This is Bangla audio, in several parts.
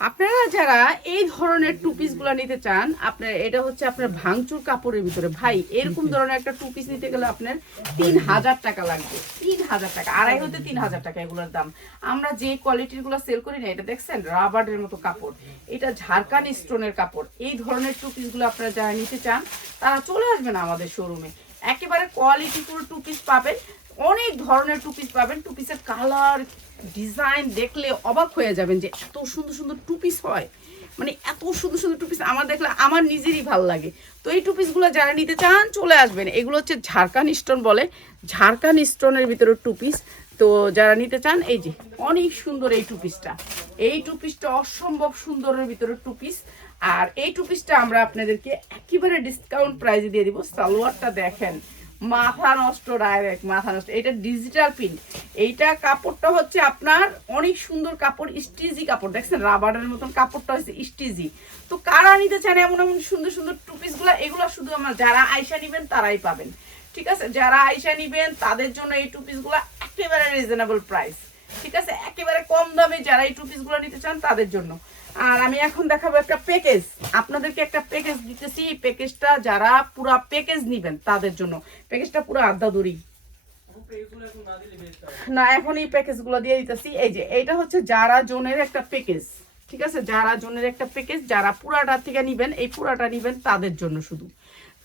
আপনারা যারা এই ধরনের টু পিসগুলো নিতে চান, আপনার এটা হচ্ছে আপনার ভাঙচুর কাপড়ের ভিতরে, ভাই এরকম ধরনের একটা টু পিস নিতে গেলে আপনার 3000 টাকা লাগবে। 3000 টাকা, আড়াই হতে 3000 টাকা এগুলোর দাম। আমরা যে কোয়ালিটির গুলো সেল করি না, এটা দেখছেন রাবারের মতো কাপড়, এটা ঝাড়খান্ড স্টোনের কাপড়। এই ধরনের টু পিসগুলো আপনারা যারা নিতে চান তারা চলে আসবেন আমাদের শোরুমে। একেবারে কোয়ালিটিফুল টু পিস পাবেন, অনেক ধরনের টু পিস পাবেন। টু পিসের কালার ডিজাইন দেখলে অবাক হয়ে যাবেন যে এত সুন্দর সুন্দর টু পিস হয়, মানে এত সুন্দর সুন্দর টু পিস আমার দেখলে আমার নিজেরই ভালো লাগে। তো এই টু পিসগুলো যারা নিতে চান চলে আসবেন। এগুলো হচ্ছে ঝাড়খান্ড স্টোন বলে, ঝাড়খান্ড স্টোনের ভিতরে টু পিস। তো যারা নিতে চান, এই যে অনেক সুন্দর এই টু পিসটা, এই টু পিসটা অসম্ভব সুন্দরের ভিতরে টু পিস। আর এই টু পিসটা আমরা আপনাদেরকে একেবারে ডিসকাউন্ট প্রাইসে দিয়ে দিব। সালোয়ারটা দেখেন, মাথা নষ্ট, ডাইরেক্ট মাথা নষ্ট। এটা ডিজিটাল প্রিন্ট, এইটা কাপড়টা হচ্ছে আপনার অনেক সুন্দর কাপড়, স্টিজি কাপড়, দেখছেন রাবারের মতন কাপড়টা হচ্ছে স্টিজি। তো কারা নিতে চান এমন এমন সুন্দর সুন্দর টু পিসগুলো, এগুলো শুধু আমার যারা আয়সা নিবেন তারাই পাবেন, ঠিক আছে? যারা আয়সা নিবেন তাদের জন্য এই টু পিসগুলো একেবারে রিজনেবল প্রাইস, ঠিক আছে? একেবারে কম দামে যারা এই টু পিসগুলো নিতে চান তাদের জন্য। আর আমি এখন দেখাবো একটা প্যাকেজ, আপনাদেরকে একটা প্যাকেজ দিতেছি। প্যাকেজটা যারা পুরো প্যাকেজ নিবেন তাদের জন্য, প্যাকেজটা পুরো আধা দড়ি না, এখন এই প্যাকেজগুলো দিয়ে দিতেছি। এই যে এইটা হচ্ছে যারা জোনের একটা প্যাকেজ, ঠিক আছে? যারা জোনের একটা প্যাকেজ, যারা পুরাটা থেকে নিবেন, এই পুরাটা নিবেন তাদের জন্য শুধু,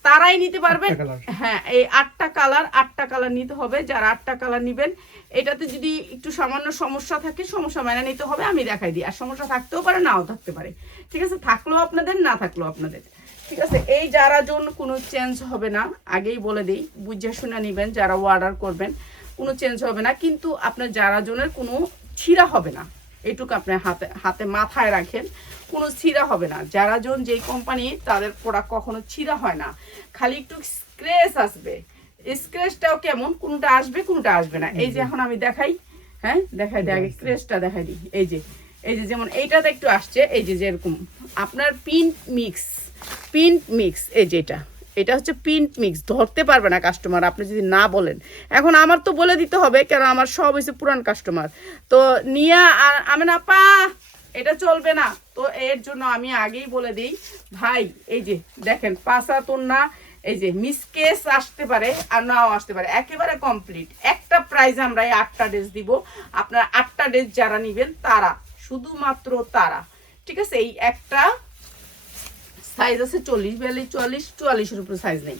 তারাই নিতে পারবেন। হ্যাঁ, এই 8টা কালার, 8টা কালার নিতে হবে। যারা 8টা কালার নিবেন, এটাতে যদি একটু সামান্য সমস্যা থাকে সমস্যা মেনে নিতে হবে, আমি দেখাই দিই। আর সমস্যা থাকতেও পারে, নাও থাকতে পারে, ঠিক আছে? থাকলেও আপনাদের, না থাকলেও আপনাদের, ঠিক আছে? এই যারা জন কোনো চেঞ্জ হবে না, আগেই বলে দিই, বুঝে শুনে নিবেন। যারা অর্ডার করবেন কোনো চেঞ্জ হবে না, কিন্তু আপনার যারা জনের কোনো ছিঁড়া হবে না, এইটুকু আপনি হাতে হাতে মাথায় রাখেন, কোনো ছিঁড়া হবে না। যারা জন যেই কোম্পানি তাদের প্রোডাক্ট কখনো ছিঁড়া হয় না, খালি একটু স্ক্র্যাচ আসবে। স্ক্র্যাচটাও কেমন, কোনটা আসবে কোনটা আসবে না। এই যে এখন আমি দেখাই, হ্যাঁ দেখাই দিই, আগে স্ক্র্যাচটা দেখাই দিই। এই যে এই যে যেমন এইটাতে একটু আসছে, এই যে যেরকম আপনার প্রিন্ট মিক্স, প্রিন্ট মিক্স, এই যে এটা হচ্ছে প্রিন্ট মিক্স, ধরতে পারবে না কাস্টমার আপনি যদি না বলেন। এখন আমার তো বলে দিতে হবে, কেন আমার সব হয়েছে পুরান কাস্টমার, তো নিয়ে আর আমি না পা এটা চলবে না। তো এর জন্য আমি আগেই বলে দিই ভাই, এই যে দেখেন পাঁচা তোর না, এই যে মিসকেস আসতে পারে আর নাও আসতে পারে, একেবারে কমপ্লিট একটা প্রাইস আমরা এই 8টা ড্রেস দিব। আপনার 8টা ড্রেস যারা নিবেন তারা, শুধুমাত্র তারা, ঠিক আছে? এই একটা সাইজ আছে 40, 42, 44, 44-এর উপরে সাইজ নেই,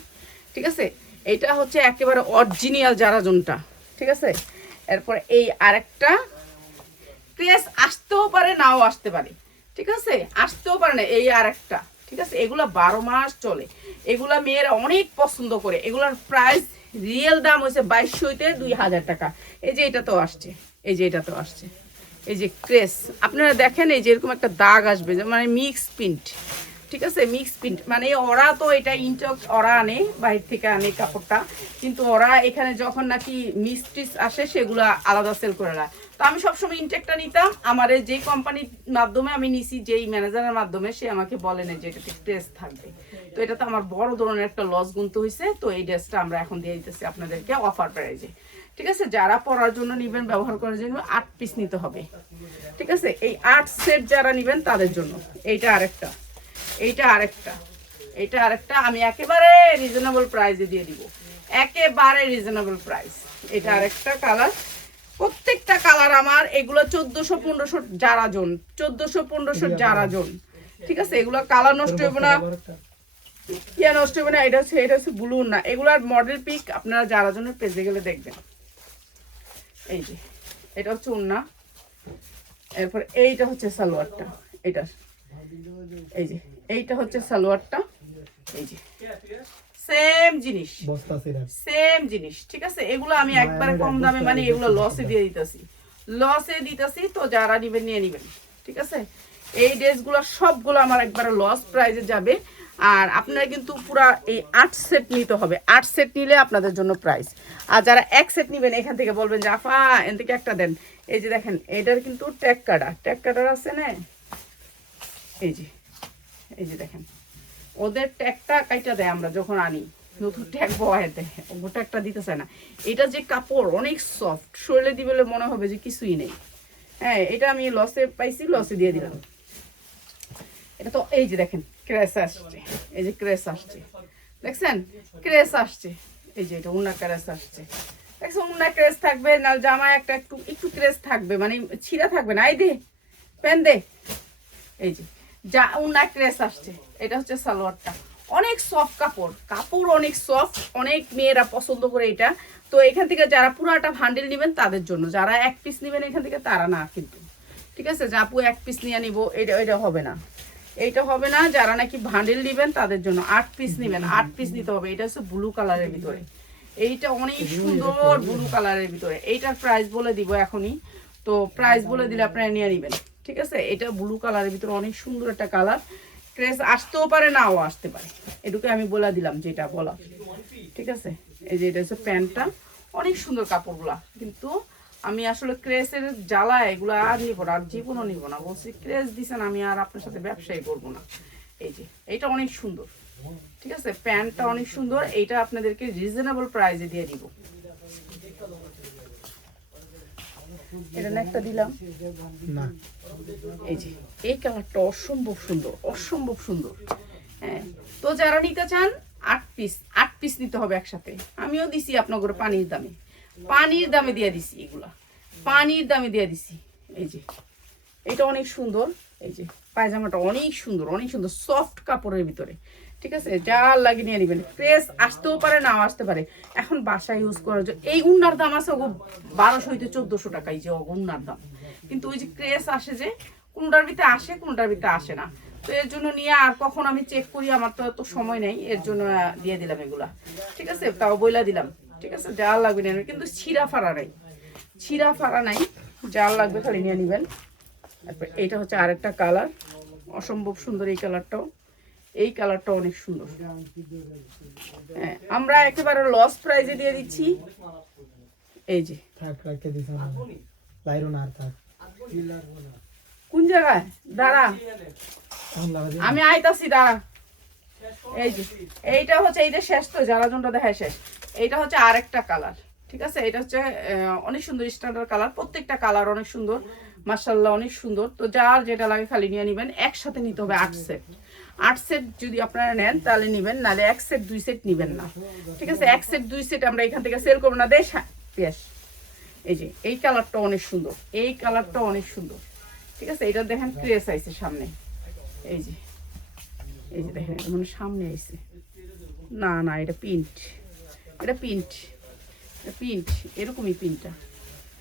ঠিক আছে? এটা হচ্ছে একেবারে অরিজিনাল যারা জনটা, ঠিক আছে? এরপর এই আরেকটা ক্রেস আসতেও পারে নাও আসতে পারে, ঠিক আছে? আসতেও পারে না, এই আরেকটা, ঠিক আছে? এগুলা 12 মাস চলে, এগুলা মেয়েরা অনেক পছন্দ করে। এগুলার প্রাইস রিয়েল দাম হচ্ছে 2200 হইতে 2000 টাকা। এই যে এটা তো আসছে, এই যে এটা তো আসছে, এই যে ক্রেস আপনারা দেখেন, এই যে এরকম একটা দাগ আসবে, মানে মিক্স প্রিন্ট, ঠিক আছে? মিক্স প্রিন্ট মানে ওরা তো এটা ইনটক ওরা আনে বাইরে থেকে আনে কাপড়টা, কিন্তু ওরা এখানে যখন নাকি মিস্ট্রিস আসে সেগুলো আলাদা সেল করে না। তো আমি সবসময় ইনটেকটা নিতাম, আমার যে কোম্পানির মাধ্যমে আমি নিছি, যেই ম্যানেজারের মাধ্যমে, সে আমাকে বলে না যে এটাতে ড্রেস থাকবে। তো এটা তো আমার বড় ধরনের একটা লস গুনতে হয়েছে। তো এই ড্রেসটা আমরা এখন দিয়ে দিতেছি আপনাদেরকে অফার প্রাইজে, ঠিক আছে? যারা পরার জন্য নিবেন, ব্যবহার করার জন্য 8 পিস নিতে হবে, ঠিক আছে? এই 8 সেট যারা নিবেন তাদের জন্য। এইটা আরেকটা, এইটা আরেকটা, এটা আরেকটা, আমি একেবারে রিজনেবল প্রাইসে দিয়ে দিব, একেবারে রিজনেবল প্রাইস। এটা আরেকটা কালার, প্রত্যেকটা কালার আমার এগুলো 1400-1500 যারা জন, 1400-1500 যারা জন, ঠিক আছে? এগুলো কালার নষ্ট হবে না, ইয়া নষ্ট হবে না। এটা হচ্ছে ব্লু না, এগুলার মডেল পিক আপনারা যারা জনের পেজে গেলে দেখবেন। এই যে এটা হচ্ছে ওন্না, এরপর এইটা হচ্ছে সালোয়ারটা, এটা এই যে এইটা হচ্ছে সালোয়ারটা, এই যে সেম জিনিস, সেম জিনিস, ঠিক আছে? এগুলো আমি একবারে কম দামে, মানে এগুলো লসে দিয়ে দিতেছি, লসে দিতেছি। তো যারা নিবেন নিয়ে নিবেন, ঠিক আছে? এই ড্রেসগুলো সবগুলো আমার একবারে লস প্রাইজে যাবে। আর আপনারা কিন্তু পুরা এই 8 সেট নিতে হবে, 8 সেট নিলে আপনাদের জন্য প্রাইস। আর যারা এক সেট নিবেন এখান থেকে বলবেন যে আফা এখান থেকে একটা দেন। এই যে দেখেন এটার কিন্তু ট্যাগ কাটার আছে না, এই যে এই যে দেখেন ওদের ট্যাগটা কাইটা দেয় আমরা যখন আনি, নতুন ট্যাগ বয় দেয়, ও ট্যাগটা দিতে চায় না। এটা যে কাপড় অনেক সফট, শরীরে দিবে মনে হবে যে কিছুই নেই। হ্যাঁ, এটা আমি লসে পাইছি, লসে দিয়ে দিলাম, এটা তো এই যে দেখেন ক্রেস আসছে, এই যে ক্রেস আসছে, দেখছেন ক্রেস আসছে, এই যে এটা উন্না ক্রেস আসছে, দেখছেন উন্না ক্রেস থাকবে না, জামায় একটা একটু একটু ক্রেস থাকবে, মানে ছিঁড়া থাকবে না। এই দে প্যান দে, এই যে যা উন্না ক্রেস আসছে। এটা হচ্ছে সালোয়ারটা, অনেক সফট কাপড়, কাপড় অনেক সফট, অনেক মেয়েরা পছন্দ করে এটা। তো এখান থেকে যারা পুরাটা ভান্ডেল নেবেন তাদের জন্য, যারা এক পিস নেবেন এখান থেকে তারা না কিন্তু, ঠিক আছে? যে আপু এক পিস নিয়ে নিবো, এটা হবে না, এইটা হবে না। যারা নাকি ভান্ডেল নেবেন তাদের জন্য 8 পিস নেবেন, 8 পিস নিতে হবে। এটা হচ্ছে ব্লু কালারের ভিতরে, এইটা অনেক সুন্দর ব্লু কালারের ভিতরে। এইটার প্রাইস বলে দিব এখনই, তো প্রাইস বলে দিলে আপনারা নিয়ে নেবেন, ঠিক আছে? এটা ব্লু কালারের ভিতরে অনেক সুন্দর একটা কালার, ক্রেস আসতেও পারে নাও আসতে পারে, এটুকু আমি বলে দিলাম যেটা বলা, ঠিক আছে? এই যে এটা হচ্ছে প্যান্টটা, অনেক সুন্দর কাপড়গুলা, কিন্তু আমি আসলে ক্রেসের জ্বালা এগুলো আর নিব না, আর জীবনও নিব না, বলছি ক্রেস দিছেন আমি আর আপনার সাথে ব্যবসায়ী করবো না। এই যে এইটা অনেক সুন্দর, ঠিক আছে? প্যান্টটা অনেক সুন্দর, এইটা আপনাদেরকে রিজনেবল প্রাইসে দিয়ে দিব। এটা একটা দিলাম না, এই যে এই কালারটা অসম্ভব সুন্দর, অসম্ভব সুন্দর। হ্যাঁ, তো যারা নিতে চান 8 পিস নিতে হবে একসাথে। আমিও দিছি আপনাদের পানির দামে, পানির দামে দিয়ে দিছি, এগুলা পানির দামে দিয়ে দিছি। এই যে এটা অনেক সুন্দর, এই যে পায়জামাটা অনেক সুন্দর, অনেক সুন্দর সফট কাপড়ের ভিতরে, ঠিক আছে? যা লাগিয়ে নিয়ে নেবেন, ক্রেস আসতেও পারে নাও আসতে পারে। এখন বাসায় ইউজ করার জন্য এই উন্নার দাম আছে 1200 হইতে 1400 টাকা, এই যে উন্নার দাম। কিন্তু ওই যে ক্রেস আসে যে কোনটার ভিতরে আসে কোনটার ভিতরে আসে না, তো এর জন্য নিয়ে আর কখন আমি চেক করি, আমার তো এত সময় নেই, এর জন্য দিয়ে দিলাম এগুলা, ঠিক আছে? তাও বইলা দিলাম, ঠিক আছে? যা লাগবে নিয়ে নেবেন, কিন্তু ছিঁড়া ফাড়া নাই, ছিঁড়া ফাড়া নাই, যা লাগবে খালি নিয়ে নেবেন। তারপর এইটা হচ্ছে আরেকটা কালার, অসম্ভব সুন্দর এই কালারটাও, এই কালারটা অনেক সুন্দর। হ্যাঁ, আমরা একেবারে লস প্রাইজে দিয়ে দিচ্ছি। এই যে কোন জায়গায় দাঁড়া, আমি আইতাছি দাঁড়া। এই যে এইটা হচ্ছে, এইটা শেষ তো, জ্বালা জনটা দেখায় শেষ। এইটা হচ্ছে আরেকটা কালার, ঠিক আছে? এটা হচ্ছে অনেক সুন্দর স্ট্যান্ডার্ড কালার, প্রত্যেকটা কালার অনেক সুন্দর, মাশাআল্লাহ অনেক সুন্দর। তো যার যেটা লাগে খালি নিয়ে নেবেন, একসাথে নিতে হবে 8 সেট। 8 সেট যদি আপনারা নেন তাহলে নেবেন, নাহলে 1 সেট 2 সেট নেবেন না, ঠিক আছে? 1 সেট 2 সেট আমরা এখান থেকে সেল করবো না, দেশ। এই যে এই কালারটা অনেক সুন্দর, এই কালারটা অনেক সুন্দর, ঠিক আছে? এটা দেখেন ক্রেস আইছে সামনে, এই যে এই যে দেখেন মানে সামনে আইছে, না না এটা প্রিন্ট, এটা প্রিন্ট, এটা প্রিন্ট, এরকমই প্রিন্টটা,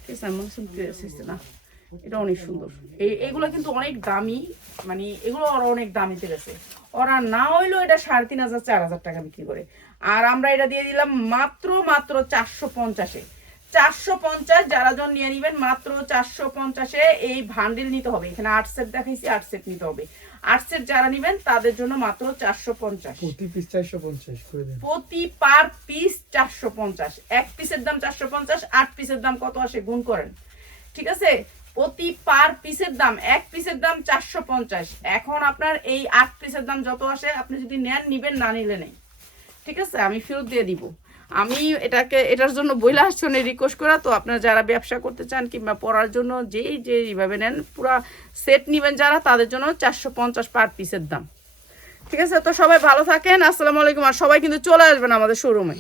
ঠিক আছে? এমন ক্রেস আইছে না, এটা অনেক সুন্দর। এইগুলো কিন্তু অনেক দামি, মানে এগুলো ওরা অনেক দামিতে গেছে, ওরা না হইলেও এটা 3500 4000 টাকা বিক্রি করে, আর আমরা এটা দিয়ে দিলাম মাত্র 450-এ। 450 যারা জন নিয়ে নিবেন, মাত্র 450-এ এই ভান্ডিল নিতে হবে। এখানে 8 সেট দেখাইছি, 8 সেট নিতে হবে। 8 সেট যারা নিবেন তাদের জন্য মাত্র 450, প্রতি পিস 450 করে দেন, প্রতি পার পিস 450। এক পিসের দাম 450, 8 পিসের দাম কত আসে গুণ করেন, ঠিক আছে? প্রতি পার পিসের দাম, এক পিসের দাম 450। এখন আপনার এই 8 পিসের দাম যত আসে, আপনি যদি নেন নিবেন, না নিলে নেই, ঠিক আছে? আমি ফেরত দিয়ে দিব। আমি এটার জন্য বইলা আসছি রিকোয়েস্ট করা। তো আপনারা যারা ব্যবসা করতে চান কিংবা পড়ার জন্য যে এইভাবে নেন, পুরা সেট নিবেন যারা, তাদের জন্য 450 পার পিসের দাম, ঠিক আছে? তো সবাই ভালো থাকেন, আসসালামু আলাইকুম। আর সবাই কিন্তু চলে আসবেন আমাদের শোরুমে।